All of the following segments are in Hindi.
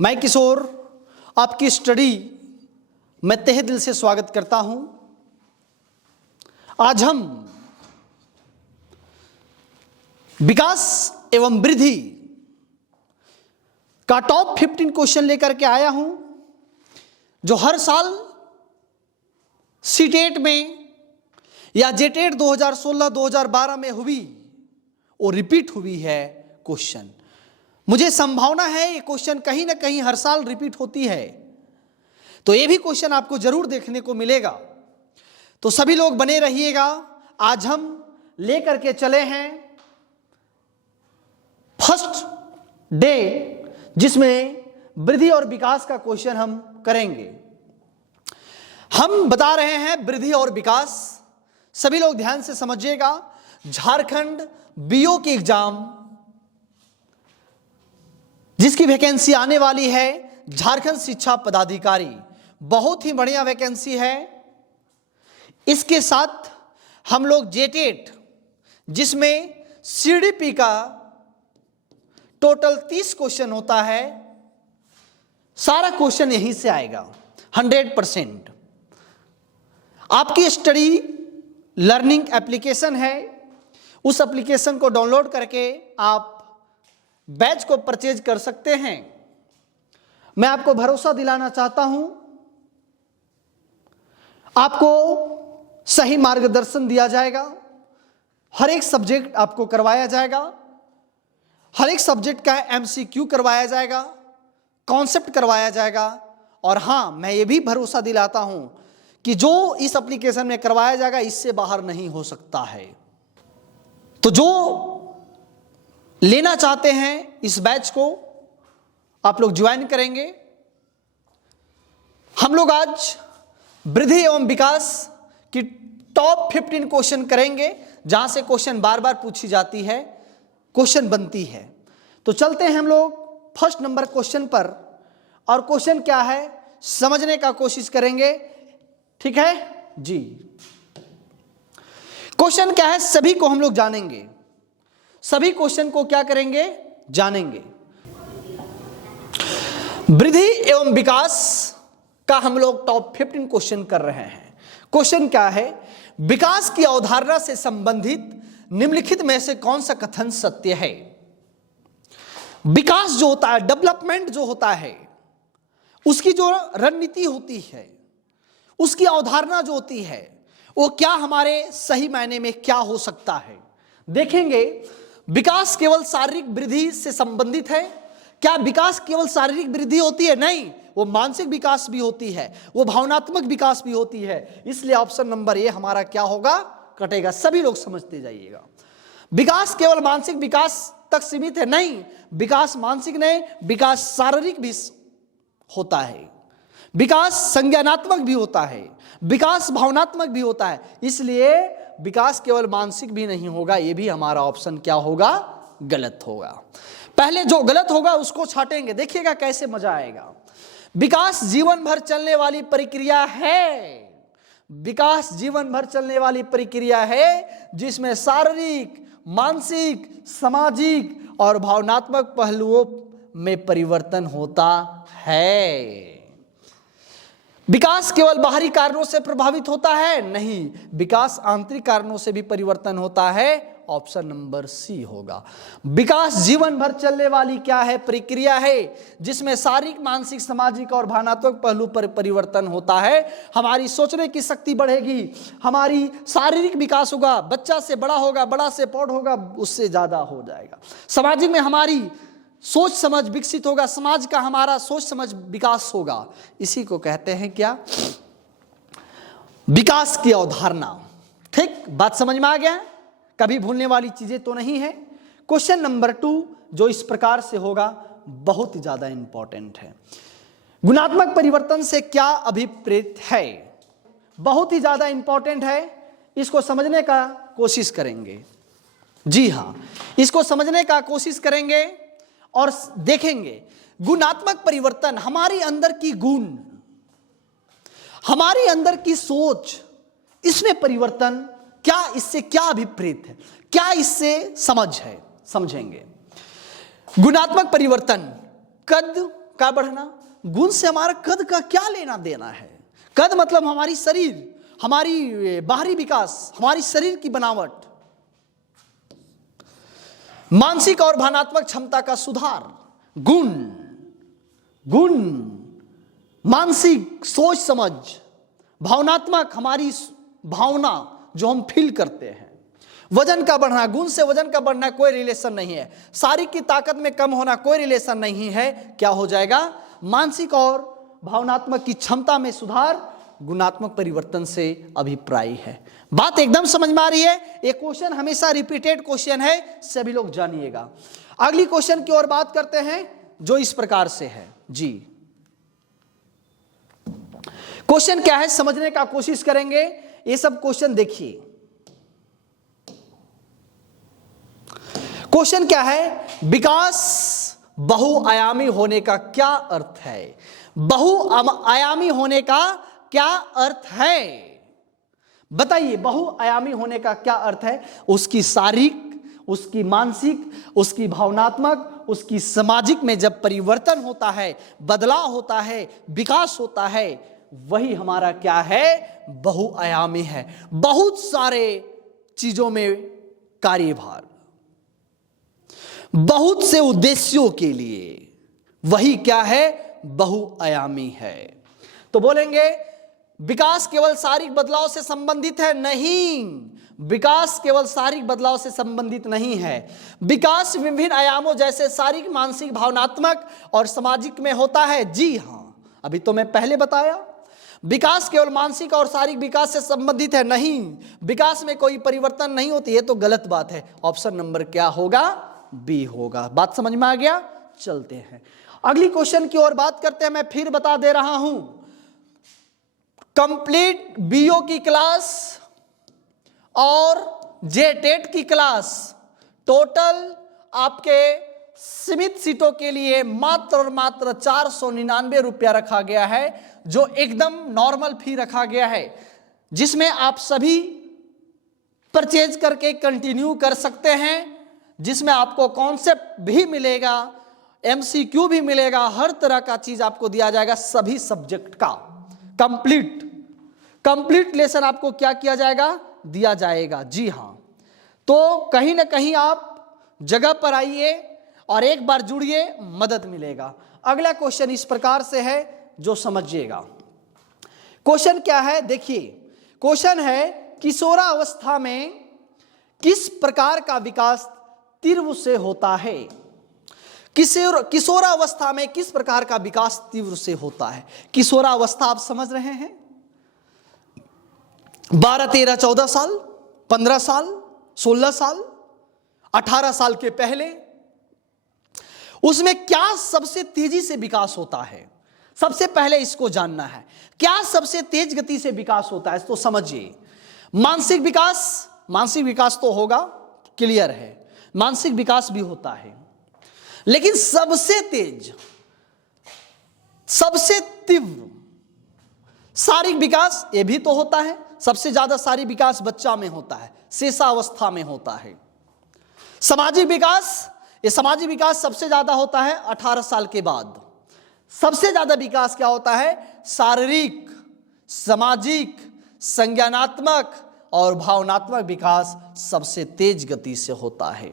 मैं किशोर आपकी स्टडी में तहे दिल से स्वागत करता हूं। आज हम विकास एवं वृद्धि का टॉप 15 क्वेश्चन लेकर के आया हूं, जो हर साल सीटेट में या जेटेट 2016-2012 में हुई और रिपीट हुई है क्वेश्चन। मुझे संभावना है ये क्वेश्चन कहीं ना कहीं हर साल रिपीट होती है, तो ये भी क्वेश्चन आपको जरूर देखने को मिलेगा। तो सभी लोग बने रहिएगा। आज हम लेकर के चले हैं फर्स्ट डे, जिसमें वृद्धि और विकास का क्वेश्चन हम करेंगे। हम बता रहे हैं वृद्धि और विकास। सभी लोग ध्यान से समझिएगा। झारखंड बीओ की एग्जाम जिसकी वैकेंसी आने वाली है, झारखंड शिक्षा पदाधिकारी, बहुत ही बढ़िया वैकेंसी है। इसके साथ हम लोग जेटेट, जिसमें सीडीपी का टोटल 30 क्वेश्चन होता है, सारा क्वेश्चन यहीं से आएगा 100%। आपकी स्टडी लर्निंग एप्लीकेशन है, उस एप्लीकेशन को डाउनलोड करके आप बैच को परचेज कर सकते हैं। मैं आपको भरोसा दिलाना चाहता हूं, आपको सही मार्गदर्शन दिया जाएगा, हर एक सब्जेक्ट आपको करवाया जाएगा, हर एक सब्जेक्ट का एमसीक्यू करवाया जाएगा, कॉन्सेप्ट करवाया जाएगा। और हां, मैं ये भी भरोसा दिलाता हूं कि जो इस एप्लीकेशन में करवाया जाएगा इससे बाहर नहीं हो सकता है। तो जो लेना चाहते हैं इस बैच को, आप लोग ज्वाइन करेंगे। हम लोग आज वृद्धि एवं विकास की टॉप 15 क्वेश्चन करेंगे, जहां से क्वेश्चन बार बार पूछी जाती है, क्वेश्चन बनती है। तो चलते हैं हम लोग फर्स्ट नंबर क्वेश्चन पर। और क्वेश्चन क्या है समझने का कोशिश करेंगे, ठीक है जी। क्वेश्चन क्या है सभी को हम लोग जानेंगे, सभी क्वेश्चन को क्या करेंगे, जानेंगे। वृद्धि एवं विकास का हम लोग टॉप 15 क्वेश्चन कर रहे हैं। क्वेश्चन क्या है, विकास की अवधारणा से संबंधित निम्नलिखित में से कौन सा कथन सत्य है। विकास जो होता है, डेवलपमेंट जो होता है, उसकी जो रणनीति होती है, उसकी अवधारणा जो होती है, वो क्या हमारे सही मायने में क्या हो सकता है। देखेंगे विकास केवल शारीरिक वृद्धि से संबंधित है। क्या विकास केवल शारीरिक वृद्धि होती है? नहीं, वो मानसिक विकास भी होती है, वो भावनात्मक विकास भी होती है। इसलिए ऑप्शन नंबर ए हमारा क्या होगा, कटेगा। सभी लोग समझते जाइएगा। विकास केवल मानसिक विकास तक सीमित है? नहीं, विकास मानसिक नहीं, विकास शारीरिक भी होता है, विकास संज्ञानात्मक भी होता है, विकास भावनात्मक भी होता है। इसलिए विकास केवल मानसिक भी नहीं होगा, यह भी हमारा ऑप्शन क्या होगा, गलत होगा। पहले जो गलत होगा उसको छाटेंगे, देखिएगा कैसे मजा आएगा। विकास जीवन भर चलने वाली प्रक्रिया है। विकास जीवन भर चलने वाली प्रक्रिया है, जिसमें शारीरिक, मानसिक, सामाजिक और भावनात्मक पहलुओं में परिवर्तन होता है। विकास केवल बाहरी कारणों से प्रभावित होता है? नहीं, विकास आंतरिक कारणों से भी परिवर्तन होता है। ऑप्शन नंबर सी होगा। विकास जीवन भर चलने वाली क्या है, प्रक्रिया है, जिसमें शारीरिक, मानसिक, सामाजिक और भावनात्मक पहलू पर परिवर्तन होता है। हमारी सोचने की शक्ति बढ़ेगी, हमारी शारीरिक विकास होगा, बच्चा से बड़ा होगा, बड़ा से प्रौढ़ होगा, उससे ज्यादा हो जाएगा। सामाजिक में हमारी सोच समझ विकसित होगा, समाज का हमारा सोच समझ विकास होगा। इसी को कहते हैं क्या, विकास की अवधारणा। ठीक, बात समझ में आ गया? कभी भूलने वाली चीजें तो नहीं है। क्वेश्चन नंबर 2 जो इस प्रकार से होगा, बहुत ही ज्यादा इंपॉर्टेंट है। गुणात्मक परिवर्तन से क्या अभिप्रेत है? बहुत ही ज्यादा इंपॉर्टेंट है, इसको समझने का कोशिश करेंगे। जी हां, इसको समझने का कोशिश करेंगे और देखेंगे गुणात्मक परिवर्तन, हमारी अंदर की गुण, हमारी अंदर की सोच, इसमें परिवर्तन क्या, इससे क्या अभिप्रेत है, क्या इससे समझ है, समझेंगे। गुणात्मक परिवर्तन कद, का बढ़ना, गुण से हमारा कद का क्या लेना देना है? कद मतलब हमारी शरीर, हमारी बाहरी विकास, हमारी शरीर की बनावट। मानसिक और भावनात्मक क्षमता का सुधार, गुण, गुण मानसिक सोच समझ, भावनात्मक हमारी भावना जो हम फील करते हैं। वजन का बढ़ना, गुण से वजन का बढ़ना कोई रिलेशन नहीं है। शारीरिक की ताकत में कम होना कोई रिलेशन नहीं है। क्या हो जाएगा? मानसिक और भावनात्मक की क्षमता में सुधार गुणात्मक परिवर्तन से अभिप्राय है। बात एकदम समझ में आ रही है? ये क्वेश्चन हमेशा रिपीटेड क्वेश्चन है, सभी लोग जानिएगा। अगली क्वेश्चन की ओर बात करते हैं जो इस प्रकार से है जी। क्वेश्चन क्या है समझने का कोशिश करेंगे। ये सब क्वेश्चन देखिए। क्वेश्चन क्या है? विकास बहुआयामी होने का क्या अर्थ है? बहुआयामी होने का क्या अर्थ है? बताइए, बहुआयामी होने का क्या अर्थ है? उसकी शारीरिक, उसकी मानसिक, उसकी भावनात्मक, उसकी सामाजिक में जब परिवर्तन होता है, बदलाव होता है, विकास होता है, वही हमारा क्या है? बहुआयामी है। बहुत सारे चीजों में कार्यभार, बहुत से उद्देश्यों के लिए, वही क्या है? बहुआयामी है। तो बोलेंगे विकास केवल शारीरिक बदलाव से संबंधित है? नहीं, विकास केवल शारीरिक बदलाव से संबंधित नहीं है। विकास विभिन्न आयामों जैसे शारीरिक, मानसिक, भावनात्मक और सामाजिक में होता है। जी हां, अभी तो मैं पहले बताया। विकास केवल मानसिक और शारीरिक विकास से संबंधित है? नहीं, विकास में कोई परिवर्तन नहीं होती। ये तो गलत बात है। ऑप्शन नंबर क्या होगा? बी होगा। बात समझ में आ गया? चलते हैं अगली क्वेश्चन की ओर बात करते हैं। मैं फिर बता दे रहा हूं, कंप्लीट बीओ की क्लास और जेटेट की क्लास टोटल आपके सीमित सीटों के लिए मात्र और मात्र 499 रुपया रखा गया है, जो एकदम नॉर्मल फी रखा गया है, जिसमें आप सभी परचेज करके कंटिन्यू कर सकते हैं, जिसमें आपको कॉन्सेप्ट भी मिलेगा, एमसीक्यू भी मिलेगा, हर तरह का चीज आपको दिया जाएगा, सभी सब्जेक्ट का कंप्लीट लेसन आपको क्या किया जाएगा? दिया जाएगा। जी हां, तो कहीं ना कहीं आप जगह पर आइए और एक बार जुड़िए, मदद मिलेगा। अगला क्वेश्चन इस प्रकार से है जो समझिएगा। क्वेश्चन क्या है? देखिए, क्वेश्चन है किशोरावस्था में किस प्रकार का विकास तीव्र से होता है? किशोरावस्था में किस प्रकार का विकास तीव्र से होता है? किशोरावस्था आप समझ रहे हैं, 12, 13, 14 साल, 15 साल, 16 साल, 18 साल के पहले, उसमें क्या सबसे तेजी से विकास होता है? सबसे पहले इसको जानना है, क्या सबसे तेज गति से विकास होता है? तो समझिए, मानसिक विकास तो होगा, क्लियर है, मानसिक विकास भी होता है, लेकिन सबसे तेज, सबसे तीव्र शारीरिक विकास ये भी तो होता है। सबसे ज्यादा शारीरिक विकास बच्चा में होता है, शेषावस्था में होता है। सामाजिक विकास, ये सामाजिक विकास सबसे ज्यादा होता है 18 साल के बाद। सबसे ज्यादा विकास क्या होता है? शारीरिक, सामाजिक, संज्ञानात्मक और भावनात्मक विकास सबसे तेज गति से होता है।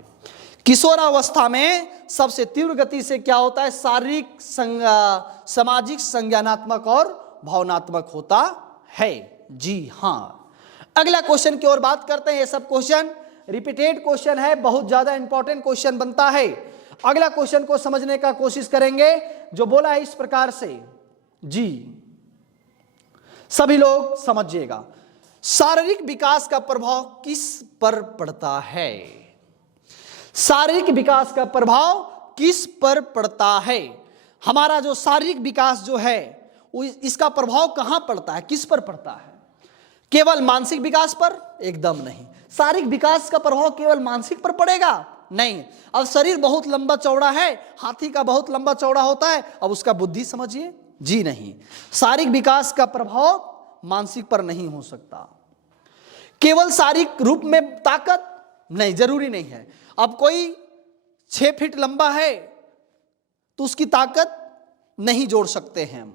किशोरावस्था में सबसे तीव्र गति से क्या होता है? शारीरिक, सामाजिक, संज्ञानात्मक और भावनात्मक होता है। जी हां, अगला क्वेश्चन की ओर बात करते हैं। ये सब क्वेश्चन रिपीटेड क्वेश्चन है, बहुत ज्यादा इंपॉर्टेंट क्वेश्चन बनता है। अगला क्वेश्चन को समझने का कोशिश करेंगे, जो बोला है इस प्रकार से। जी, सभी लोग समझिएगा, शारीरिक विकास का प्रभाव किस पर पड़ता है? शारीरिक विकास का प्रभाव किस पर पड़ता है? हमारा जो शारीरिक विकास जो है, इसका प्रभाव कहां पड़ता है, किस पर पड़ता है? केवल मानसिक विकास पर? एकदम नहीं। शारीरिक विकास का प्रभाव केवल मानसिक पर पड़ेगा? नहीं। अब शरीर बहुत लंबा चौड़ा है, हाथी का बहुत लंबा चौड़ा होता है, अब उसका बुद्धि समझिए। जी नहीं, शारीरिक विकास का प्रभाव मानसिक पर नहीं हो सकता। केवल शारीरिक रूप में ताकत? नहीं, जरूरी नहीं है। अब कोई 6 फीट लंबा है तो उसकी ताकत नहीं जोड़ सकते हैं हम।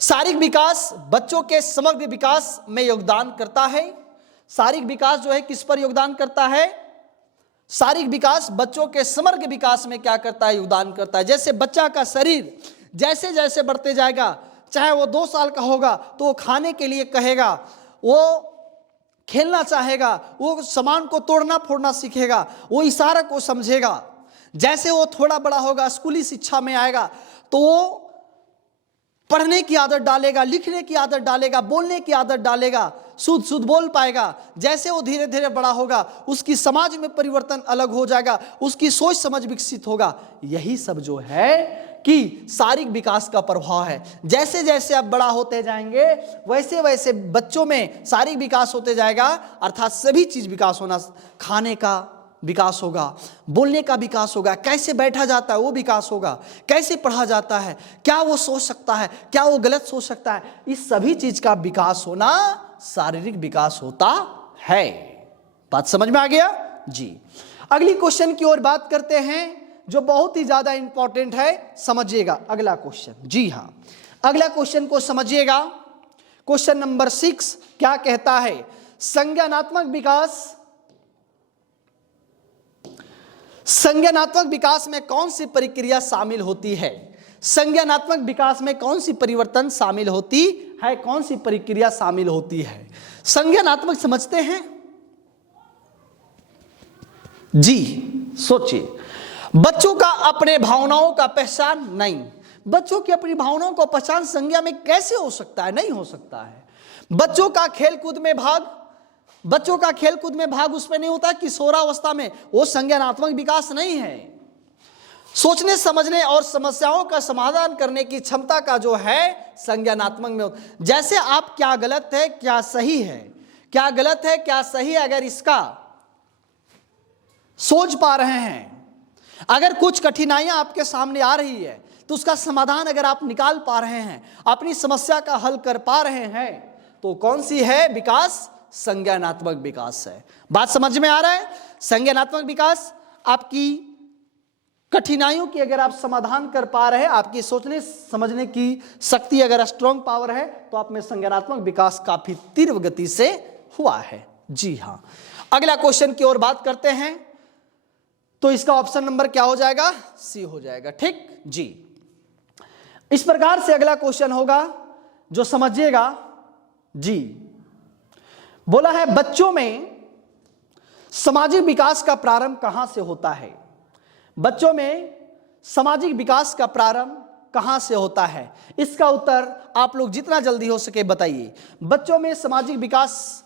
शारीरिक विकास बच्चों के समग्र विकास में योगदान करता है। शारीरिक विकास जो है किस पर योगदान करता है? शारीरिक विकास बच्चों के समग्र विकास में क्या करता है? योगदान करता है। जैसे बच्चा का शरीर जैसे जैसे बढ़ते जाएगा, चाहे वो 2 साल का होगा तो वो खाने के लिए कहेगा, वो खेलना चाहेगा, वो सामान को तोड़ना फोड़ना सीखेगा, वो इशारा को समझेगा। जैसे वो थोड़ा बड़ा होगा, स्कूली शिक्षा में आएगा, तो वो पढ़ने की आदत डालेगा, लिखने की आदत डालेगा, बोलने की आदत डालेगा, शुद्ध शुद्ध बोल पाएगा। जैसे वो धीरे धीरे बड़ा होगा, उसकी समाज में परिवर्तन अलग हो जाएगा, उसकी सोच समझ विकसित होगा। यही सब जो है कि शारीरिक विकास का प्रभाव है। जैसे जैसे आप बड़ा होते जाएंगे वैसे वैसे बच्चों में शारीरिक विकास होते जाएगा, अर्थात सभी चीज विकास होना, खाने का विकास होगा, बोलने का विकास होगा, कैसे बैठा जाता है वो विकास होगा, कैसे पढ़ा जाता है, क्या वो सोच सकता है, क्या वो गलत सोच सकता है, इस सभी चीज का विकास होना शारीरिक विकास होता है। बात समझ में आ गया जी। अगली क्वेश्चन की ओर बात करते हैं जो बहुत ही ज्यादा इंपॉर्टेंट है, समझिएगा अगला क्वेश्चन। जी हां, अगला क्वेश्चन को समझिएगा। क्वेश्चन नंबर 6 क्या कहता है? संज्ञानात्मक विकास में कौन सी प्रक्रिया शामिल होती है? संज्ञानात्मक विकास में कौन सी परिवर्तन शामिल होती है, कौन सी प्रक्रिया शामिल होती है? संज्ञानात्मक समझते हैं जी? सोचिए, बच्चों का अपने भावनाओं का पहचान नहीं। बच्चों की अपनी भावनाओं को पहचान संज्ञा में कैसे हो सकता है? नहीं हो सकता है। बच्चों का खेलकूद में भाग उसमें नहीं होता किशोरावस्था में, वो संज्ञानात्मक विकास नहीं है। सोचने समझने और समस्याओं का समाधान करने की क्षमता का जो है संज्ञानात्मक में होता। जैसे आप क्या गलत है क्या सही है, क्या गलत है क्या सही है, अगर इसका सोच पा रहे हैं, अगर कुछ कठिनाइयां आपके सामने आ रही है तो उसका समाधान अगर आप निकाल पा रहे हैं, अपनी समस्या का हल कर पा रहे हैं, तो कौन सी है विकास? संज्ञानात्मक विकास है। बात समझ में आ रहा है? संज्ञानात्मक विकास आपकी कठिनाइयों की अगर आप समाधान कर पा रहे हैं, आपकी सोचने समझने की शक्ति अगर स्ट्रॉन्ग पावर है, तो आप में संज्ञानात्मक विकास काफी तीव्र गति से हुआ है। जी हां, अगला क्वेश्चन की ओर बात करते हैं, तो इसका ऑप्शन नंबर क्या हो जाएगा? सी हो जाएगा। ठीक जी। इस प्रकार से अगला क्वेश्चन होगा जो समझिएगा जी। बोला है बच्चों में सामाजिक विकास का प्रारंभ कहां से होता है? बच्चों में सामाजिक विकास का प्रारंभ कहां से होता है? इसका उत्तर आप लोग जितना जल्दी हो सके बताइए। बच्चों में सामाजिक विकास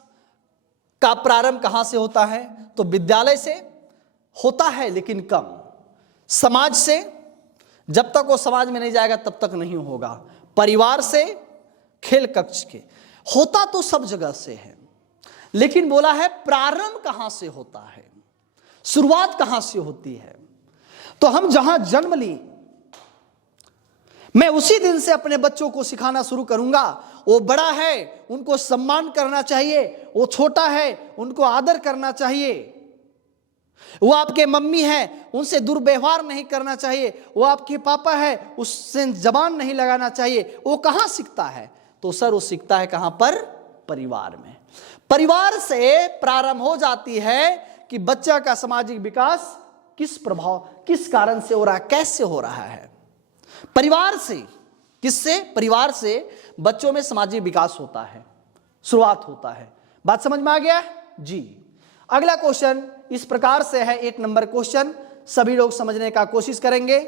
का प्रारंभ कहां से होता है? तो विद्यालय से होता है, लेकिन कम। समाज से, जब तक वो समाज में नहीं जाएगा तब तक नहीं होगा। परिवार से, खेल कक्ष के, होता तो सब जगह से है, लेकिन बोला है प्रारंभ कहां से होता है, शुरुआत कहां से होती है? तो हम जहां जन्म ली, मैं उसी दिन से अपने बच्चों को सिखाना शुरू करूंगा। वो बड़ा है उनको सम्मान करना चाहिए, वो छोटा है उनको आदर करना चाहिए, वो आपके मम्मी है उनसे दुर्व्यवहार नहीं करना चाहिए, वो आपके पापा है उससे जबान नहीं लगाना चाहिए। वो कहां सीखता है? तो सर वो सीखता है कहां पर? परिवार में। परिवार से प्रारंभ हो जाती है कि बच्चा का सामाजिक विकास किस प्रभाव, किस कारण से हो रहा है, कैसे हो रहा है। परिवार से, किससे? परिवार से बच्चों में सामाजिक विकास होता है, शुरुआत होता है। बात समझ में आ गया जी। अगला क्वेश्चन इस प्रकार से है, 1 नंबर क्वेश्चन, सभी लोग समझने का कोशिश करेंगे।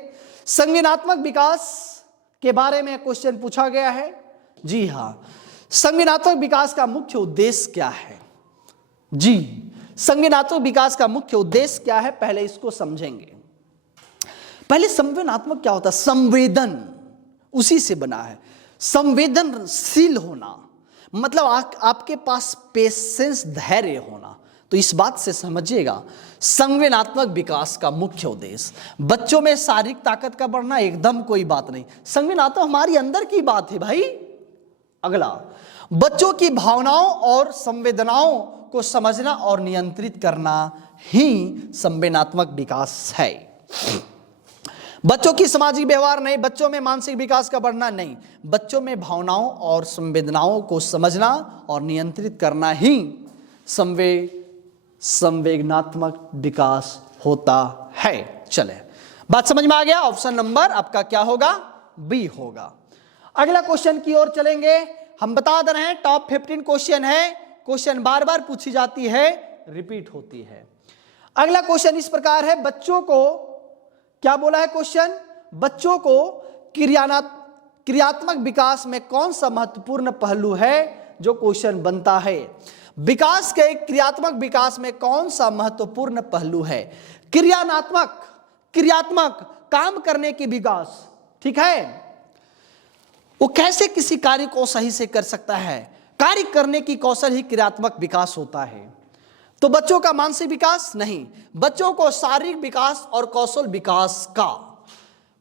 संज्ञानात्मक विकास के बारे में क्वेश्चन पूछा गया है। जी हां, संज्ञानात्मक विकास का मुख्य उद्देश्य क्या है? जी, संज्ञानात्मक विकास का मुख्य उद्देश्य क्या है, पहले इसको समझेंगे। पहले संवेदनात्मक क्या होता है? संवेदन, उसी से बना है। संवेदनशील होना मतलब आपके पास पेशेंस, धैर्य होना। तो इस बात से समझिएगा, संवेदनात्मक विकास का मुख्य उद्देश्य बच्चों में शारीरिक ताकत का बढ़ना एकदम कोई बात नहीं। संवेदनात्मक हमारी अंदर की बात है भाई। अगला, बच्चों की भावनाओं और संवेदनाओं को समझना और नियंत्रित करना ही संवेदनात्मक विकास है। बच्चों की सामाजिक व्यवहार नहीं, बच्चों में मानसिक विकास का बढ़ना नहीं, बच्चों में भावनाओं और संवेदनाओं को समझना और नियंत्रित करना ही संवेदनात्मक विकास होता है। चले, बात समझ में आ गया। ऑप्शन नंबर आपका क्या होगा? बी होगा। अगला क्वेश्चन की ओर चलेंगे। हम बता दे रहे हैं टॉप 15 क्वेश्चन है, क्वेश्चन बार बार पूछी जाती है, रिपीट होती है। अगला क्वेश्चन इस प्रकार है, बच्चों को क्या बोला है क्वेश्चन? बच्चों को क्रियात्मक विकास में कौन सा महत्वपूर्ण पहलू है? जो क्वेश्चन बनता है, विकास के क्रियात्मक विकास में कौन सा महत्वपूर्ण पहलू है? क्रियात्मक काम करने की विकास, ठीक है। वो कैसे किसी कार्य को सही से कर सकता है, कार्य करने की कौशल ही क्रियात्मक विकास होता है। तो बच्चों का मानसिक विकास नहीं, बच्चों को शारीरिक विकास और कौशल विकास का।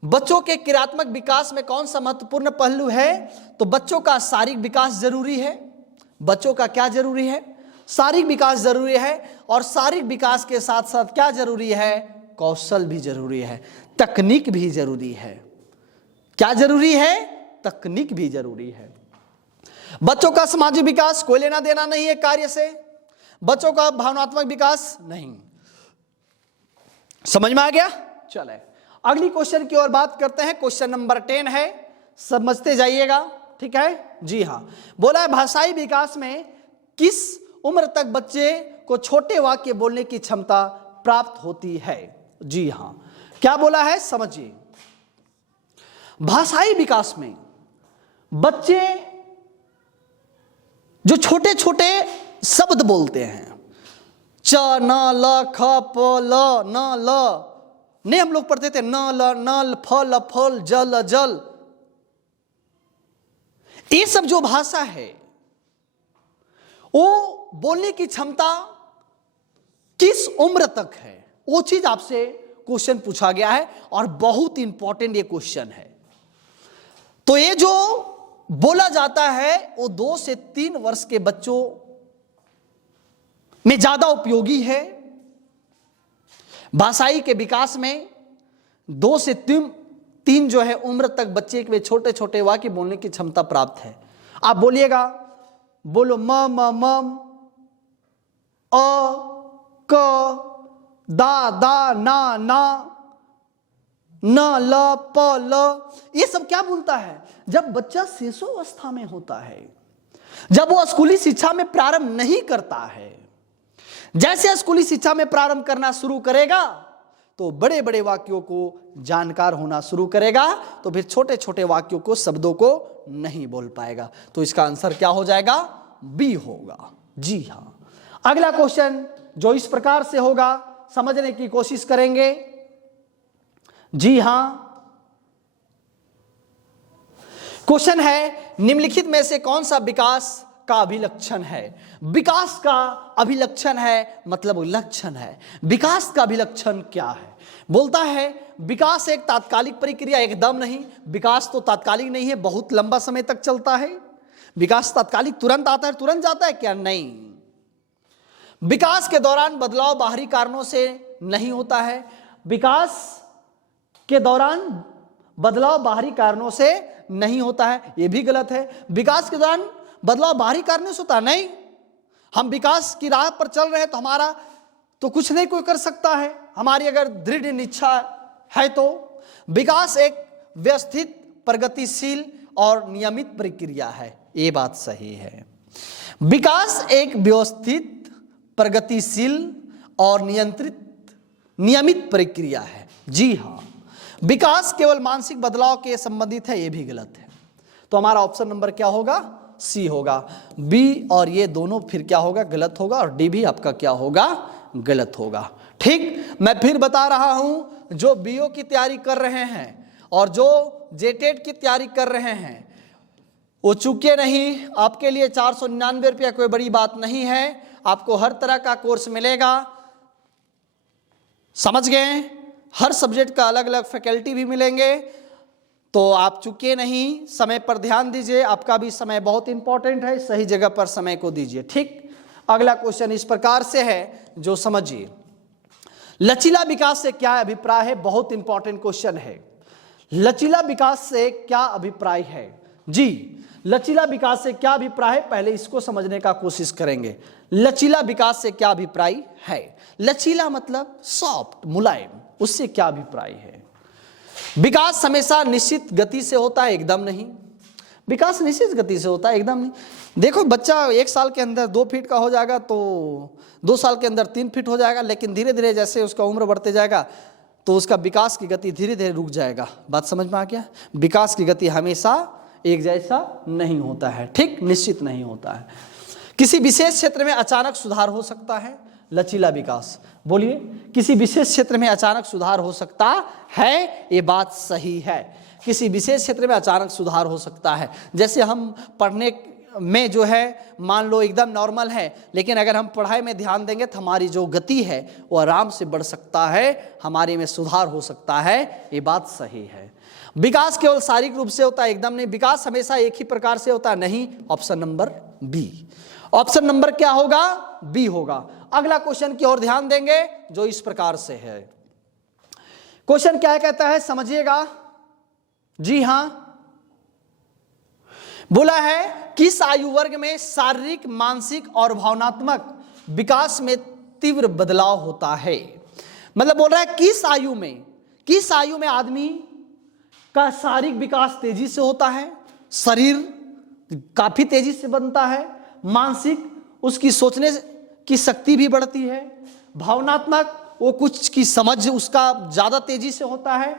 बच्चों के क्रियात्मक विकास में कौन सा महत्वपूर्ण पहलू है? तो बच्चों का शारीरिक विकास जरूरी है। बच्चों का क्या जरूरी है? शारीरिक विकास जरूरी है। और शारीरिक विकास के साथ साथ क्या जरूरी है? कौशल भी जरूरी है, तकनीक भी जरूरी है। क्या जरूरी है? तकनीक भी जरूरी है। बच्चों का सामाजिक विकास कोई लेना देना नहीं है कार्य से, बच्चों का भावनात्मक विकास नहीं। समझ में आ गया? चले अगली क्वेश्चन की ओर बात करते हैं। क्वेश्चन नंबर 10 है, समझते जाइएगा, ठीक है। जी हां, बोला है भाषाई विकास में किस उम्र तक बच्चे को छोटे वाक्य बोलने की क्षमता प्राप्त होती है? जी हां, क्या बोला है समझिए। भाषाई विकास में बच्चे जो छोटे छोटे शब्द बोलते हैं, च न ल ख प ल न ल, नहीं हम लोग पढ़ते थे न ल नल फल फल जल जल, ये सब जो भाषा है वो बोलने की क्षमता किस उम्र तक है, वो चीज आपसे क्वेश्चन पूछा गया है और बहुत इंपॉर्टेंट ये क्वेश्चन है। तो ये जो बोला जाता है वो 2 से 3 वर्ष के बच्चों में ज्यादा उपयोगी है। भाषाई के विकास में 2 से 3 जो है उम्र तक बच्चे में छोटे छोटे वाक्य बोलने की क्षमता प्राप्त है। आप बोलिएगा, बोलो म अ क दा ना न ल प ल, ये सब क्या बोलता है? जब बच्चा शिशुअवस्था में होता है, जब वो स्कूली शिक्षा में प्रारंभ नहीं करता है, जैसे स्कूली शिक्षा में प्रारंभ करना शुरू करेगा तो बड़े बड़े वाक्यों को जानकार होना शुरू करेगा, तो फिर छोटे छोटे वाक्यों को, शब्दों को नहीं बोल पाएगा। तो इसका आंसर क्या हो जाएगा? बी होगा। जी हां, अगला क्वेश्चन जो इस प्रकार से होगा, समझने की कोशिश करेंगे। जी हां, क्वेश्चन है निम्नलिखित में से कौन सा विकास का अभिलक्षण है? विकास का अभिलक्षण है मतलब लक्षण है। विकास का अभिलक्षण क्या है? बोलता है विकास एक तात्कालिक प्रक्रिया, एकदम नहीं। विकास तो तात्कालिक नहीं है, बहुत लंबा समय तक चलता है। विकास तात्कालिक तुरंत आता है, तुरंत जाता है क्या? नहीं। विकास के दौरान बदलाव बाहरी कारणों से नहीं होता है। विकास के दौरान बदलाव बाहरी कारणों से नहीं होता है, यह भी गलत है। विकास के दौरान बदलाव बाहरी कारणों से होता नहीं। हम विकास की राह पर चल रहे हैं तो हमारा तो कुछ नहीं कोई कर सकता है, हमारी अगर दृढ़ निश्चय है तो। विकास एक व्यवस्थित, प्रगतिशील और नियमित प्रक्रिया है, ये बात सही है। विकास एक व्यवस्थित, प्रगतिशील और नियमित प्रक्रिया है। जी हां, विकास केवल मानसिक बदलाव के संबंधित है, यह भी गलत है। तो हमारा ऑप्शन नंबर क्या होगा? सी होगा। बी और ये दोनों फिर क्या होगा? गलत होगा। और डी भी आपका क्या होगा? गलत होगा। ठीक, मैं फिर बता रहा हूं, जो बीओ की तैयारी कर रहे हैं और जो जेटेट की तैयारी कर रहे हैं वो चूके नहीं। आपके लिए 499 रुपया कोई बड़ी बात नहीं है। आपको हर तरह का कोर्स मिलेगा, समझ गए? हर सब्जेक्ट का अलग अलग फैकल्टी भी मिलेंगे, तो आप चुके नहीं। समय पर ध्यान दीजिए, आपका भी समय बहुत इंपॉर्टेंट है, सही जगह पर समय को दीजिए। ठीक, अगला क्वेश्चन इस प्रकार से है, जो समझिए। लचीला विकास से क्या अभिप्राय है? बहुत इंपॉर्टेंट क्वेश्चन है। लचीला विकास से क्या अभिप्राय है? जी, लचीला विकास से क्या अभिप्राय है, पहले इसको समझने का कोशिश करेंगे। लचीला विकास से क्या अभिप्राय है? लचीला मतलब सॉफ्ट, मुलायम, उससे क्या अभिप्राय है? विकास हमेशा निश्चित गति से होता है? एकदम नहीं। विकास निश्चित गति से होता है? एकदम नहीं। देखो, बच्चा 1 साल के अंदर 2 फीट का हो जाएगा तो 2 साल के अंदर 3 फीट हो जाएगा, लेकिन धीरे धीरे जैसे उसका उम्र बढ़ते जाएगा तो उसका विकास की गति धीरे धीरे रुक जाएगा। बात समझ में आ गया? विकास की गति हमेशा एक जैसा नहीं होता है, ठीक, निश्चित नहीं होता है। किसी विशेष क्षेत्र में अचानक सुधार हो सकता है, लचीला विकास। बोलिए, किसी विशेष क्षेत्र में अचानक सुधार हो सकता है, ये बात सही है। किसी विशेष क्षेत्र में अचानक सुधार हो सकता है। जैसे हम पढ़ने में जो है मान लो एकदम नॉर्मल है, लेकिन अगर हम पढ़ाई में ध्यान देंगे तो हमारी जो गति है वो आराम से बढ़ सकता है, हमारे में सुधार हो सकता है, ये बात सही है। विकास केवल शारीरिक रूप से होता है? एकदम नहीं। विकास हमेशा एक ही प्रकार से होता है? नहीं। Option number B. Option number क्या होगा? बी होगा। अगला क्वेश्चन की ओर ध्यान देंगे जो इस प्रकार से है। क्वेश्चन क्या कहता है, समझिएगा। जी हां, बोला है किस आयु वर्ग में शारीरिक, मानसिक और भावनात्मक विकास में तीव्र बदलाव होता है? मतलब बोल रहा है किस आयु में आदमी का शारीरिक विकास तेजी से होता है, शरीर काफी तेजी से बनता है, मानसिक उसकी सोचने की शक्ति भी बढ़ती है, भावनात्मक वो कुछ की समझ उसका ज्यादा तेजी से होता है,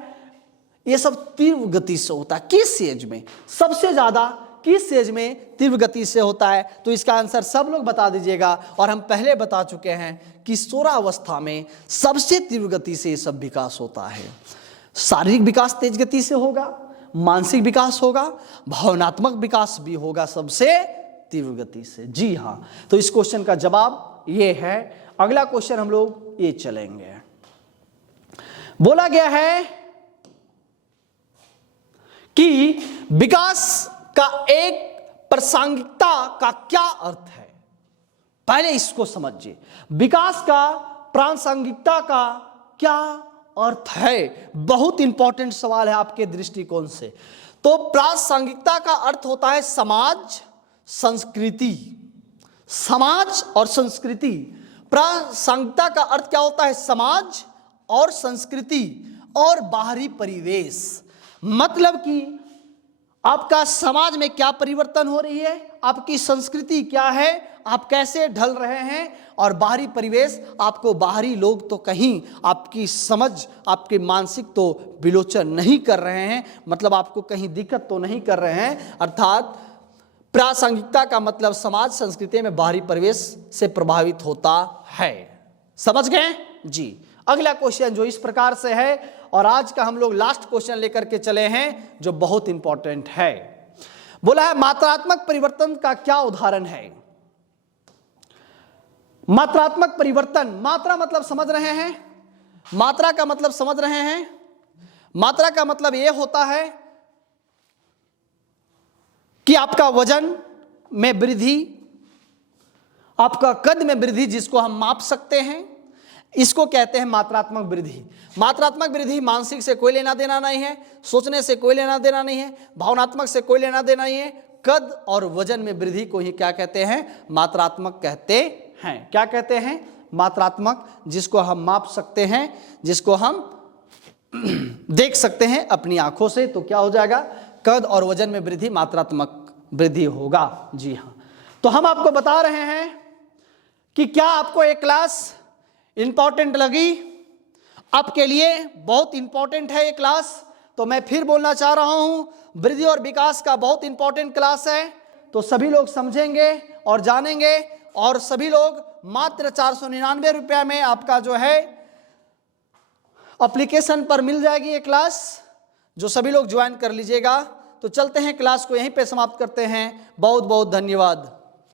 ये सब तीव्र गति से होता है। किस एज में सबसे ज्यादा, किस एज में तीव्र गति से होता है? तो इसका आंसर सब लोग बता दीजिएगा। और हम पहले बता चुके हैं कि किशोरावस्था में सबसे तीव्र गति से ये सब विकास होता है। शारीरिक विकास तेज गति से होगा, मानसिक विकास होगा, भावनात्मक विकास भी होगा सबसे तीव्र गति से। जी हाँ, तो इस क्वेश्चन का जवाब ये है। अगला क्वेश्चन हम लोग ये चलेंगे। बोला गया है कि विकास का एक प्रासंगिकता का क्या अर्थ है? पहले इसको समझिए, विकास का प्रासंगिकता का क्या अर्थ है? बहुत इंपॉर्टेंट सवाल है आपके दृष्टिकोण से। तो प्रासंगिकता का अर्थ होता है समाज, संस्कृति। समाज और संस्कृति। प्रासंगिकता का अर्थ क्या होता है? समाज और संस्कृति और बाहरी परिवेश। मतलब कि आपका समाज में क्या परिवर्तन हो रही है, आपकी संस्कृति क्या है, आप कैसे ढल रहे हैं, और बाहरी परिवेश, आपको बाहरी लोग तो कहीं आपकी समझ, आपके मानसिक तो विलोचन नहीं कर रहे हैं, मतलब आपको कहीं दिक्कत तो नहीं कर रहे हैं। अर्थात प्रासंगिकता का मतलब समाज, संस्कृति में बाहरी परिवेश से प्रभावित होता है। समझ गए जी? अगला क्वेश्चन जो इस प्रकार से है, और आज का हम लोग लास्ट क्वेश्चन लेकर के चले हैं जो बहुत इंपॉर्टेंट है। बोला है मात्रात्मक परिवर्तन का क्या उदाहरण है? मात्रात्मक परिवर्तन, मात्रा मतलब समझ रहे हैं? मात्रा का मतलब समझ रहे हैं? मात्रा का मतलब यह होता है कि आपका वजन में वृद्धि, आपका कद में वृद्धि, जिसको हम माप सकते हैं, इसको कहते हैं मात्रात्मक वृद्धि। मात्रात्मक वृद्धि मानसिक से कोई लेना देना नहीं है, सोचने से कोई लेना देना नहीं है, भावनात्मक से कोई लेना देना नहीं है। कद और वजन में वृद्धि को ही क्या कहते हैं? मात्रात्मक कहते हैं। क्या कहते हैं? मात्रात्मक, जिसको हम माप सकते हैं, जिसको हम देख सकते हैं अपनी आंखों से, तो क्या हो जाएगा? कद और वजन में वृद्धि मात्रात्मक वृद्धि होगा। जी हाँ, तो हम आपको बता रहे हैं कि क्या आपको एक क्लास इंपॉर्टेंट लगी? आपके लिए बहुत इंपॉर्टेंट है ये क्लास। तो मैं फिर बोलना चाह रहा हूं, वृद्धि और विकास का बहुत इंपॉर्टेंट क्लास है। तो सभी लोग समझेंगे और जानेंगे, और सभी लोग मात्र 499 रुपया में आपका जो है एप्लीकेशन पर मिल जाएगी ये क्लास, जो सभी लोग ज्वाइन कर लीजिएगा। तो चलते हैं, क्लास को यहीं पे समाप्त करते हैं। बहुत बहुत धन्यवाद।